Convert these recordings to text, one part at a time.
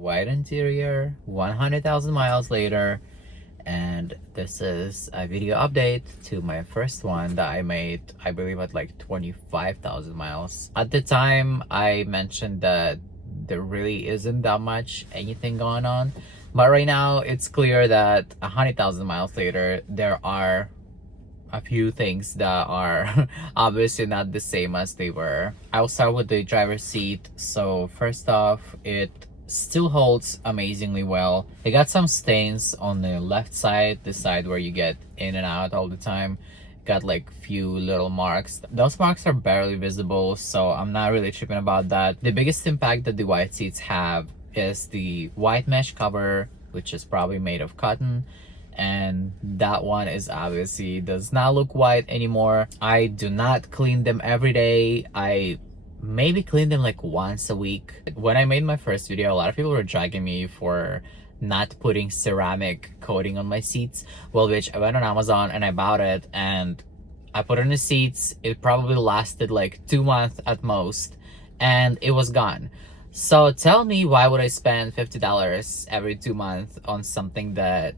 White interior, 100,000 miles later, and this is a video update to my first one that I made, I believe, at like 25,000 miles. At the time, I mentioned that there really isn't that much anything going on, but right now it's clear that 100,000 miles later, there are a few things that are obviously not the same as they were. I'll start with the driver's seat. So first off, it still holds amazingly well. It got some stains on the left side, the side where you get in and out all the time. Got like few little marks. Those marks are barely visible, so I'm not really tripping about that. The biggest impact that the white seats have is the white mesh cover, which is probably made of cotton, and that one is obviously does not look white anymore. I do not clean them every day. I maybe clean them like once a week. When I made my first video, a lot of people were dragging me for not putting ceramic coating on my seats. Well, which I went on Amazon and I bought it and I put it on the seats. It probably lasted like 2 months at most and it was gone. So tell me, why would I spend $50 every 2 months on something that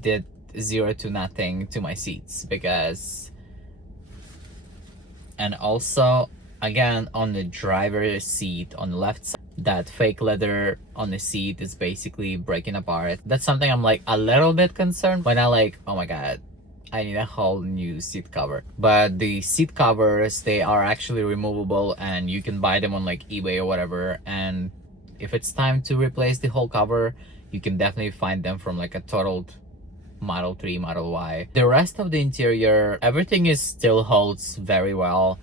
did 0 to nothing to my seats? Because, and also again, on the driver's seat on the left side, that fake leather on the seat is basically breaking apart. That's something I'm like a little bit concerned when I like, oh my god, I need a whole new seat cover. But the seat covers, they are actually removable and you can buy them on like eBay or whatever. And if it's time to replace the whole cover, you can definitely find them from like a totaled Model 3, Model Y. The rest of the interior, everything is still holds very well.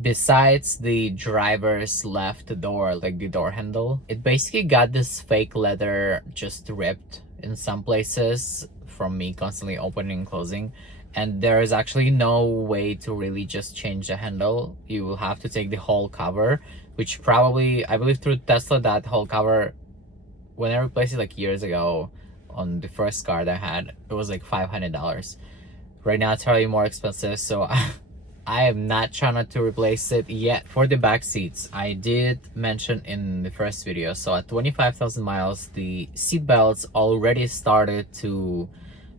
Besides the driver's left door, like the door handle, it basically got this fake leather just ripped in some places from me constantly opening and closing, and there is actually no way to really just change the handle. You will have to take the whole cover, which probably, I believe through Tesla, that whole cover, when I replaced it like years ago on the first car that I had, it was like $500. Right now it's probably more expensive, so I am not trying to replace it yet. For the back seats, I did mention in the first video, so at 25,000 miles, the seat belts already started to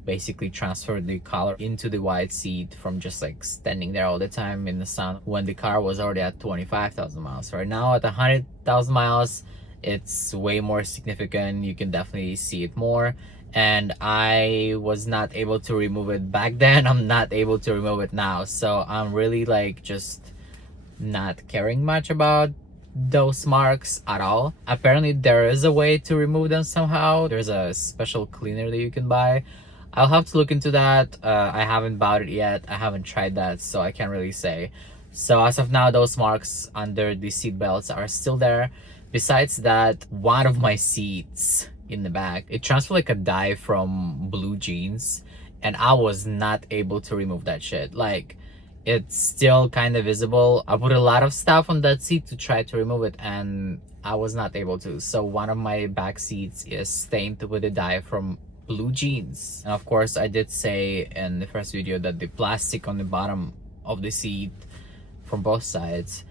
basically transfer the color into the white seat from just like standing there all the time in the sun when the car was already at 25,000 miles. Right now at 100,000 miles, it's way more significant. You can definitely see it more. And I was not able to remove it back then. I'm not able to remove it now. So I'm really like just not caring much about those marks at all. Apparently there is a way to remove them somehow. There's a special cleaner that you can buy. I'll have to look into that. I haven't bought it yet. I haven't tried that, so I can't really say. So as of now, those marks under the seat belts are still there. Besides that, one of my seats in the back, it transferred like a dye from blue jeans, and I was not able to remove that shit. Like, it's still kind of visible. I put a lot of stuff on that seat to try to remove it and I was not able to. So one of my back seats is stained with a dye from blue jeans. And of course, I did say in the first video that the plastic on the bottom of the seat from both sides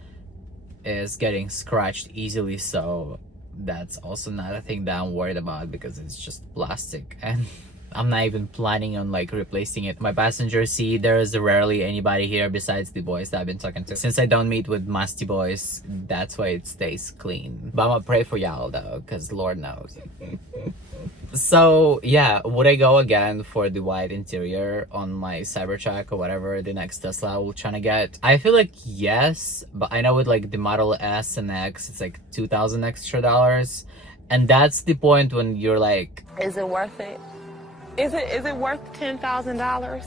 is getting scratched easily, so that's also not a thing that I'm worried about because it's just plastic and I'm not even planning on like replacing it. My passenger seat, there is rarely anybody here besides the boys that I've been talking to. Since I don't meet with musty boys, that's why it stays clean. But I'm gonna pray for y'all though, because Lord knows. So yeah, would I go again for the white interior on my Cybertruck or whatever the next Tesla will trying to get? I feel like yes, but I know with like the Model S and X, it's like $2,000 extra, and that's the point when you're like, is it worth it? Is it worth $10,000?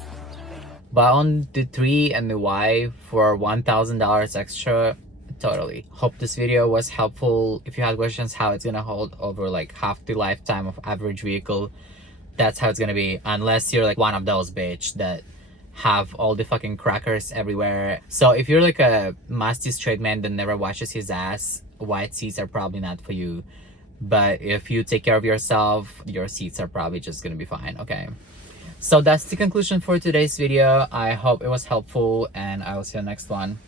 But on the 3 and the Y for $1,000 extra, totally. Hope this video was helpful. If you had questions how it's gonna hold over like half the lifetime of average vehicle, that's how it's gonna be, unless you're like one of those bitch that have all the fucking crackers everywhere. So if you're like a musty straight man that never washes his ass, white seats are probably not for you. But if you take care of yourself, your seats are probably just gonna be fine. Okay, so that's the conclusion for today's video. I hope it was helpful and I will see you in the next one.